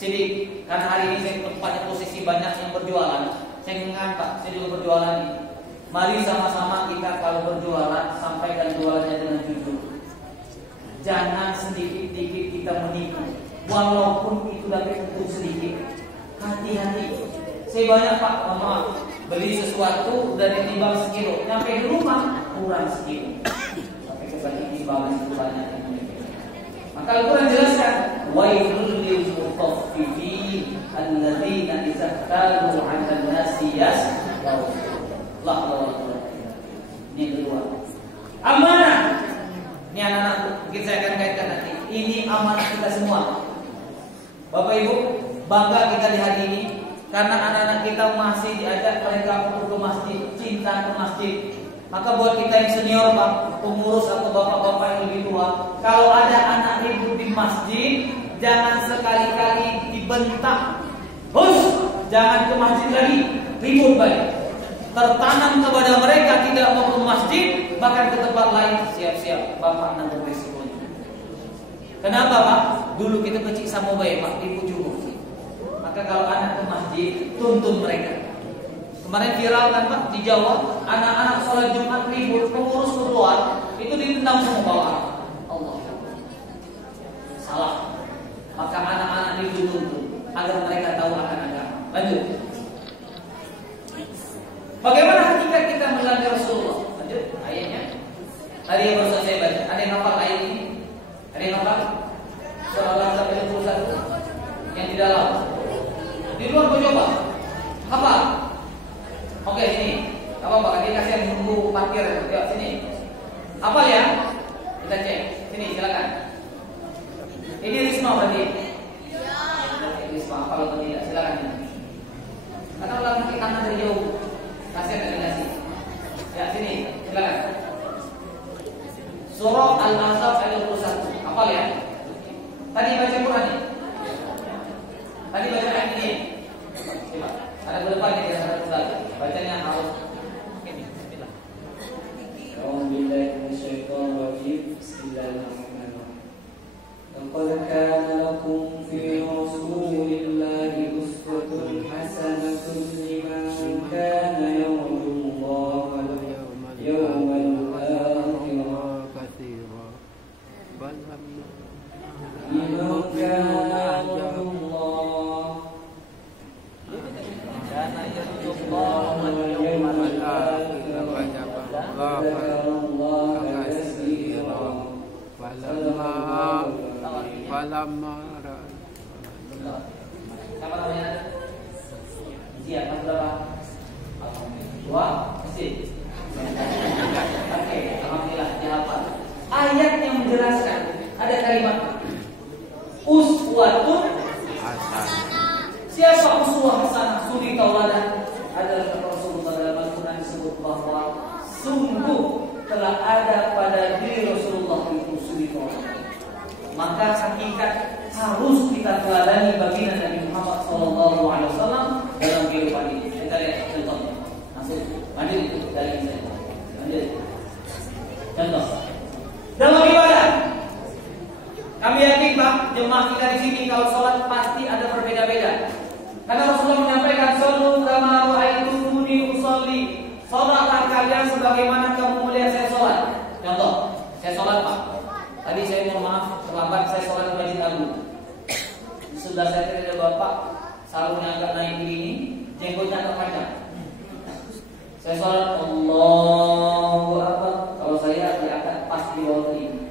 Sidik, karena hari ini saya tempatnya posisi banyak yang berjualan. Saya ingat Pak, saya juga berjualan ini. Mari sama-sama kita kalau berjualan sampaikan jualannya dengan jujur. Jangan sedikit-sedikit kita menipu, walaupun itu dapat untung sedikit. Hati-hati. Saya banyak Pak, maaf, beli sesuatu udah ditimbang sekilo, sampai di rumah kurang sekilo. Sampai kembali timbangan itu banyak. Maka Al-Quran jelaskan, wailul lil mutaffifin alladzina idza talu 'alan nasi yastawfun. Ini yang kedua. Amanah. Ini anak-anak, mungkin saya akan kaitkan nanti. Ini amanah kita semua. Bapak Ibu, bangga kita di hari ini karena anak-anak kita masih diajak mereka untuk ke masjid, cinta ke masjid. Maka buat kita yang senior Pak, pengurus atau bapak-bapak yang lebih tua, kalau ada anak ribut di masjid, jangan sekali-kali dibentak. Jangan ke masjid lagi, ribut baik. Tertanam kepada mereka tidak mau ke masjid, bahkan ke tempat lain, siap-siap bapak nanggung resikonya. Kenapa Pak? Dulu kita kecil sama baik Pak, ribut juga. Maka kalau anak ke masjid, tuntun mereka. Kemarin viral kan Pak di Jawa, anak-anak sholat Jumat ribut, pengurus keluar, itu ditendang semua bawah. Allah. Salah. Maka anak-anak dituntun agar mereka tahu akan agama. Lanjut. Bagaimana hakikat kita melalui Rasulullah? Lanjut ayatnya. Tadi yang baru saya baca. Ada yang hafal ayat ini? Ada yang hafal? Surah Al-Ahzab ayat 21 yang di dalam. Di luar coba. Hafal. Oke, sini. Apa Pak? Dia kasih yang nunggu parkir. Yuk sini. Hafal ya? Kita cek. Sini silakan. Ini Risma berarti. Ya. Risma hafal atau tidak? Silakan. Karena ulang nanti kanan dari jauh. Kasih dari nasi. Ya sini, silakan. Surah Al-Ahzab ayat 21. Hafal ya? Tadi baca Quran nih. Tadi baca ayat ini. Coba. Ada berdepan nih ada lagi. Bacanya harus ini. Bismillah. A'udzubillahi minasyaitonir rajim. Bismillahirrahmanirrahim. Laqad kana lakum fi rasulillahi uswatun hasanatun liman kana yarjullaha wal yawmal akhir. Liman kana yarjullaha kana yarjullaha wal yawmal akhir. Falamma apa namanya? Siap berapa? Dua, mesti. Oke, alhamdulillah dihafal. Ayat yang menjelaskan ada kalimat uswatun hasanah. Siapa uswah hasanah? Suri tauladan adalah Rasulullah. Dalam Al-Quran disebut bahwa sungguh telah ada pada diri Rasulullah itu suri tauladan. Maka hakikat harus kita teladani baginda Nabi Muhammad SAW dalam kehidupan ini. Kita lihat contohnya. Langsung lanjut itu dari saya. Lanjut. Contoh. Dalam ibadah, kami yakin Pak, jemaah kita di sini kalau sholat pasti ada berbeda-beda. Karena Rasulullah menyampaikan, "Shallu kama ra'aitumuni usolli." Sholatlah kalian sebagaimana kamu melihat saya sholat. Contoh, saya sholat Pak. Tadi saya mohon maaf terlambat, saya sholat di Masjid Agung. Sudah saya ada bapak sarungnya agak naik begini, jenggotnya agak panjang. Saya sholat Allahu Akbar. Kalau saya diangkat pas di bawah ini.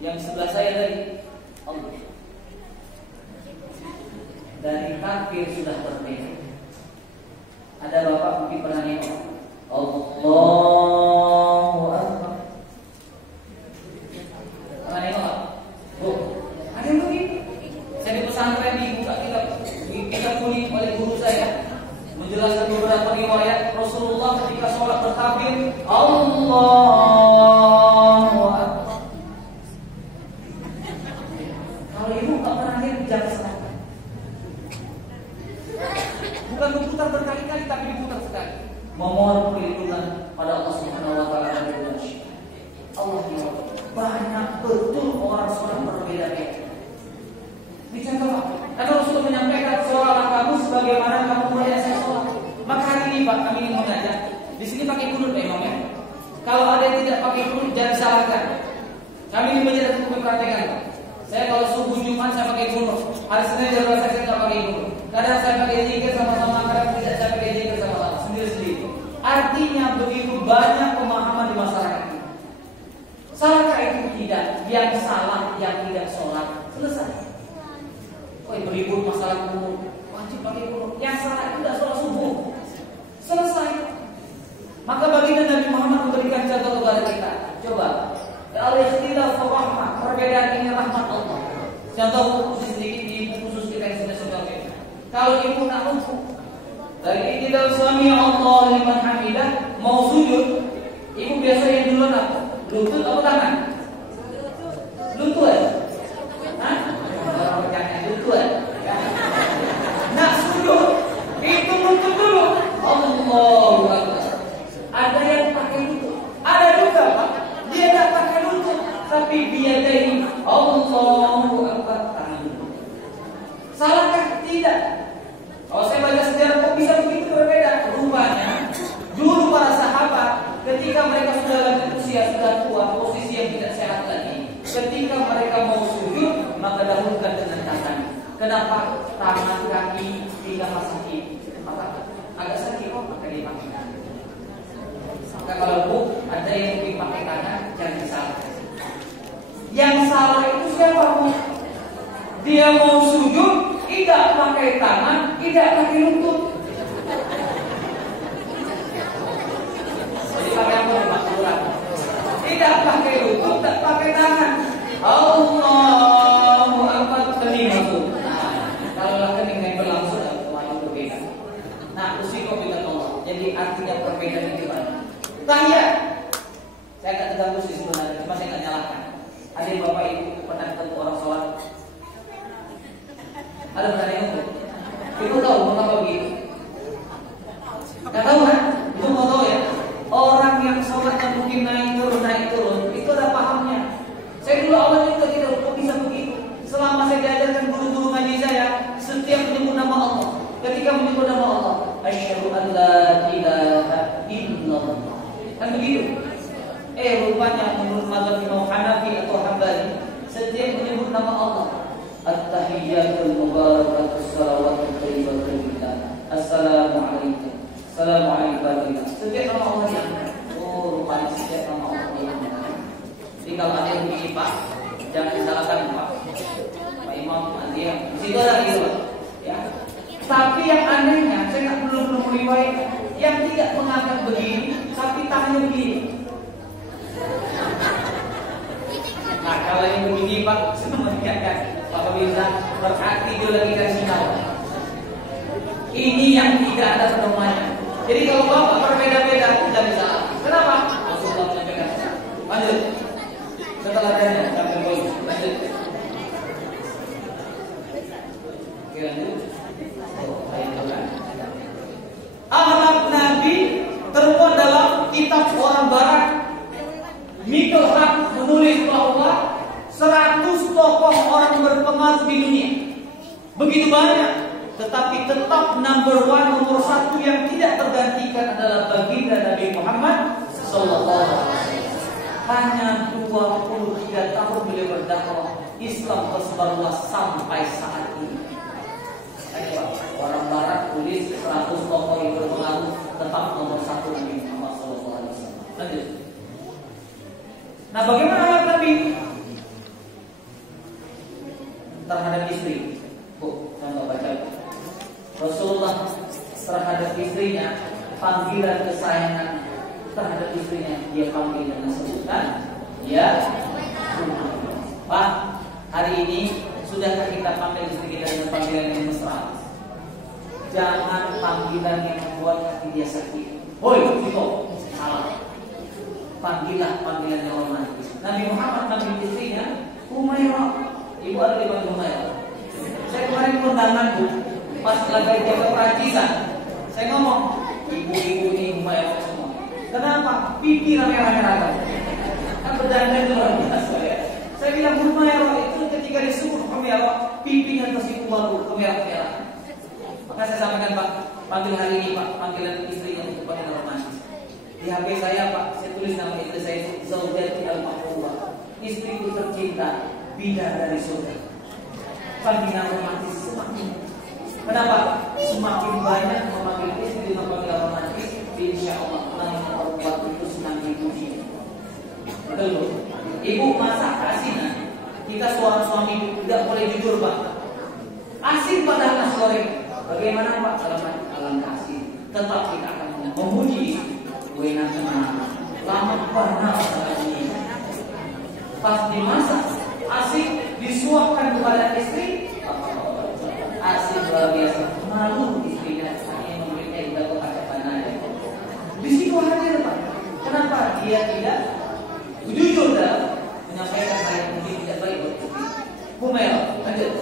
Yang sebelah saya tadi Allah. Dari takbir sudah berbeda. Ada bapak mungkin pernah nengok Allahu Akbar. Pernah nengok? Oh, ada yang begini. Saya di pesantren dibuka kita kuning oleh guru saya menjelaskan beberapa riwayat Rasulullah ketika sholat bertakbir Allahu Akbar. Kalau ibu nggak pernah lihat jangan salah. Bukan berputar berkali-kali tapi diputar sekali. Memohon perlindungan pada Allah Subhanahu wa taala dan Allah ya banyak betul orang sholat berbeda-beda. Bicara kunut Imam ya. Kalau ada yang tidak pakai kunut jangan salahkan. Kami di masjid itu memperhatikan. Saya kalau subuh Jumat saya pakai kunut. Hari Senin jadwal saya tidak pakai kunut. Kadang saya pakai zikir sama-sama, kadang tidak saya pakai zikir sama-sama, sendiri-sendiri. Artinya begitu banyak pemahaman di masyarakat. Salahkah itu tidak? Yang salah yang tidak sholat selesai. Beribut masalah kunut, wajib pakai kunut. Yang salah itu tidak sholat subuh, selesai. Maka baginda Nabi Muhammad memberikan contoh kepada kita. Coba, al-ikhtilaf rahmah, perbedaan ini rahmat Allah. Contoh sedikit di khusus kita yang sudah sebutkan. Kalau ibu nak ruku, dari ikhtilaf suami Allah liman hamidah mau sujud, ibu biasa yang duluan apa? Lutut atau tangan? Lutut. Hah? Orang jangan lutut. Nak sujud, itu lutut dulu. Allahu Akbar. Ada yang pakai lutut, ada juga Pak. Dia tak pakai lutut, tapi dia dari Allahu Akbar tangan. Salahkah? Tidak. Kalau saya baca sejarah kok bisa begitu berbeda? Rupanya dulu para sahabat ketika mereka sudah lanjut usia, sudah tua, posisi yang tidak sehat lagi, ketika mereka mau sujud maka dahulukan dengan tangan. Kenapa? Tangan kaki tidak sakit, maka agak sakit kok maka dipakai tangan. Maka kalau ada yang dipakai tangan jangan disalahkan. Yang salah itu siapa? Dia mau sujud tidak pakai tangan, tidak pakai lutut. Jadi pakai apa? Maksuran. Tidak pakai lutut, tidak pakai tangan. Allahu Akbar kening itu. Nah, kalau kening yang berlangsung itu berbeda. Nah, usikum bila Allah. Jadi artinya perbedaan itu gimana? Tahiyat. Saya akan terganggu sih sebenarnya, cuma saya nggak nyalahkan. Ada bapak ibu pernah ketemu orang sholat. Ada pernah yang itu? Ibu tahu mengapa begitu? Nggak tahu kan? Ibu mau tahu ya? Orang yang sholatnya mungkin naik turun, itu ada pahamnya. Saya dulu awalnya juga tidak kok bisa begitu. Selama saya diajarkan guru-guru ngaji saya, setiap menyebut nama Allah, ketika menyebut nama Allah, asyhadu an la ilaha illallah. Kan begitu? Rupanya menurut mazhab Imam Hanafi atau Hambali, setiap menyebut nama Allah, at-tahiyyatul mubarakatus salawatul thayyibatul lillah, assalamualaikum, assalamualaikum. Setiap nama Allah yang rupanya setiap nama Allah yang jadi kalau ada yang begini Pak, jangan disalahkan Pak Imam nanti yang di situ ada gitu ya. Tapi yang anehnya, saya nggak belum riwayat yang tidak mengangkat begini, tapi tangannya begini. Nah kalau yang begini Pak, semua mengingatkan Pak bisa berarti dia lagi kasih tahu. Ini yang tidak ada pedomannya. Jadi kalau Bapak berbeda-beda, tidak bisa. Kenapa? Rasulullah menyampaikan. Lanjut. Setelah tanya, sampai boleh. Lanjut. Oke, lanjut. Akhlak Nabi termuat dalam kitab orang Barat. Mikul Haq menulis bahwa 100 tokoh orang berpengaruh di dunia. Begitu banyak, tetapi tetap nomor 1 yang tidak tergantikan adalah baginda Nabi Muhammad sallallahu alaihi wasallam. Hanya 23 tahun beliau berdakwah, Islam tersebar luas sampai saat ini. Orang Barat tulis 100 tokoh yang berpengaruh, tetap nomor 1 Nabi Muhammad sallallahu alaihi wasallam. Lanjut. Nah, bagaimana akhlak Nabi terhadap istri? Contoh baca. Rasulullah terhadap istrinya, panggilan kesayangan terhadap istrinya dia panggil dengan sebutan ya Pak, hari ini sudahkah kita panggil istri kita dengan panggilan yang mesra? Jangan panggilan yang membuat hati dia sakit. Hoi, itu salah. Panggillah panggilan yang romantis. Nabi Muhammad panggil istrinya Umairah. Ibu ada di mana Umairah? Saya kemarin kondangan Bu, pas lagi jaga Perancisan, saya ngomong ibu-ibu ini Umairah semua. Kenapa? Pipi rame-rame. Kan berdandan luar biasa ya. Saya bilang Umairah itu ketika disebut Umairah, pipinya tersipu baru kemerah-merah. Maka saya sampaikan Pak, panggil hari ini Pak, panggilan istrinya untuk panggilan romantis. Di HP saya Pak, saya tulis nama istri saya Zaujati Al-Mahfuzah, istriku tercinta, bidadari surga. Panggilan romantis semakin. Kenapa? Semakin banyak memanggil istri dengan panggilan romantis, insya Allah namanya perempuan itu senang dipuji. Betul. Ibu masak asinan, kita seorang suami tidak boleh jujur Pak. Asin pada nasi goreng. Bagaimana Pak? Dalam kasih, tetap kita akan memuji istri. Wena tenang, lama panas ini. Pas dimasak, asik disuapkan kepada istri. Asik luar biasa. Malu istrinya hanya memberikan ibadah pada panah. Di situ hadir Pak. Kenapa dia tidak jujur dalam menyampaikan hal yang mungkin tidak baik buat istri? Humel, lanjut.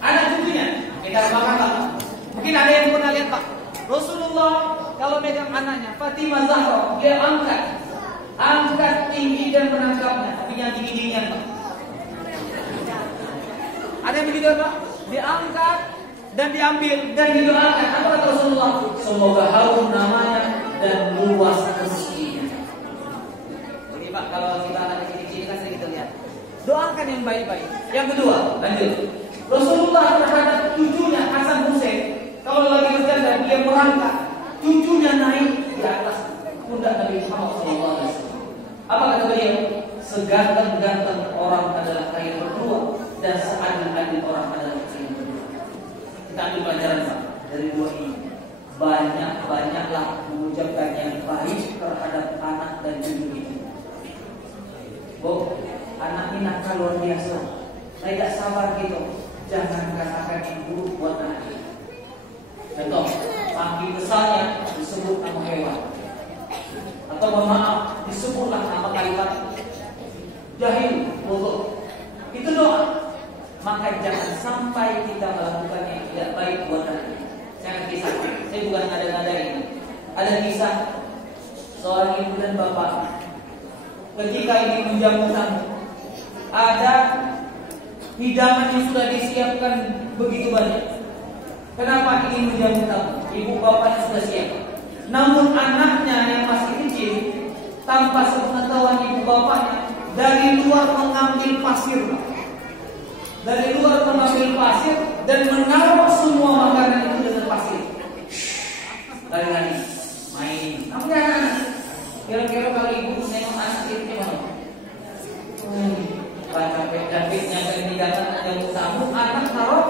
Anak cucunya kita makan Pak. Mungkin ada yang pernah lihat Pak, Rasulullah kalau megang anaknya Fatimah Zahra, dia angkat tinggi dan menangkapnya, tapi yang tinggi-tinggian Pak. Ada yang begitu Pak? Diangkat dan diambil dan didoakan. Apa kata Rasulullah? Semoga harum namanya dan luas rezekinya. Jadi Pak, kalau kita anak kecil kan sering kita lihat. Doakan yang baik-baik. Yang kedua, lanjut. Rasulullah terhadap cucunya Hasan Hussein, kalau lagi bercanda dia merangkak, cucunya naik di atas pundak Nabi Muhammad SAW. Apa kata beliau? Seganteng-ganteng orang adalah kain berdua dan seadil-adil orang adalah kain berdua. Kita ambil pelajaran Pak dari dua ini. Banyak-banyaklah mengucapkan yang baik terhadap anak dan cucu itu. Bu, anak ini nakal luar biasa. Saya tidak sabar gitu. Jangan katakan yang buruk buat anak ini. Contoh, saking besarnya disebut nama hewan, atau mohon maaf disebutlah nama kalimat jahil, bodoh. Itu doa. Maka jangan sampai kita melakukan yang tidak baik buat anak ini. Jangan kisah. Saya bukan ada ini. Ada kisah seorang ibu dan bapak ketika ingin menjamu tamu. Ada hidangan yang sudah disiapkan begitu banyak. Kenapa ingin menjamu tamu? Ibu bapaknya sudah siap. Namun anaknya yang masih kecil, tanpa sepengetahuan ibu bapaknya, dari luar mengambil pasir. Dari luar mengambil pasir dan menaruh semua makanan itu dengan pasir. Lari-lari, main. Kamu anak-anak, kira-kira kalau ibu nengok anak itu gimana? Capek-capeknya pendidikan ada tamu, anak taruh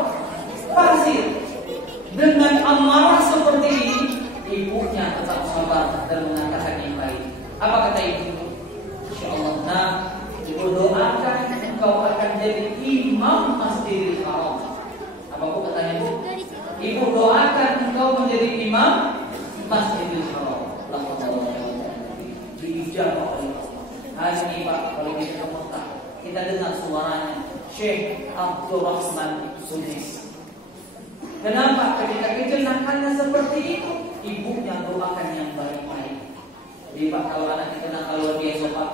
pasir. Dengan amarah seperti ini, ibunya tetap sabar dan mengatakan yang baik. Apa kata ibu? Insya Allah, nah, ibu doakan engkau akan jadi imam Masjidil Haram. Apa bu katanya ibu? Ibu doakan engkau menjadi imam Masjidil Haram. Diijabah oleh Allah. Hari ini Pak, kalau kita ke Mekah, kita dengar suaranya Syekh Abdurrahman Sudais. Kenapa? Ketika kecil nakalnya seperti itu, ibunya doakan yang baik-baik. Jadi Pak, kalau anak kita nakal luar biasa Pak,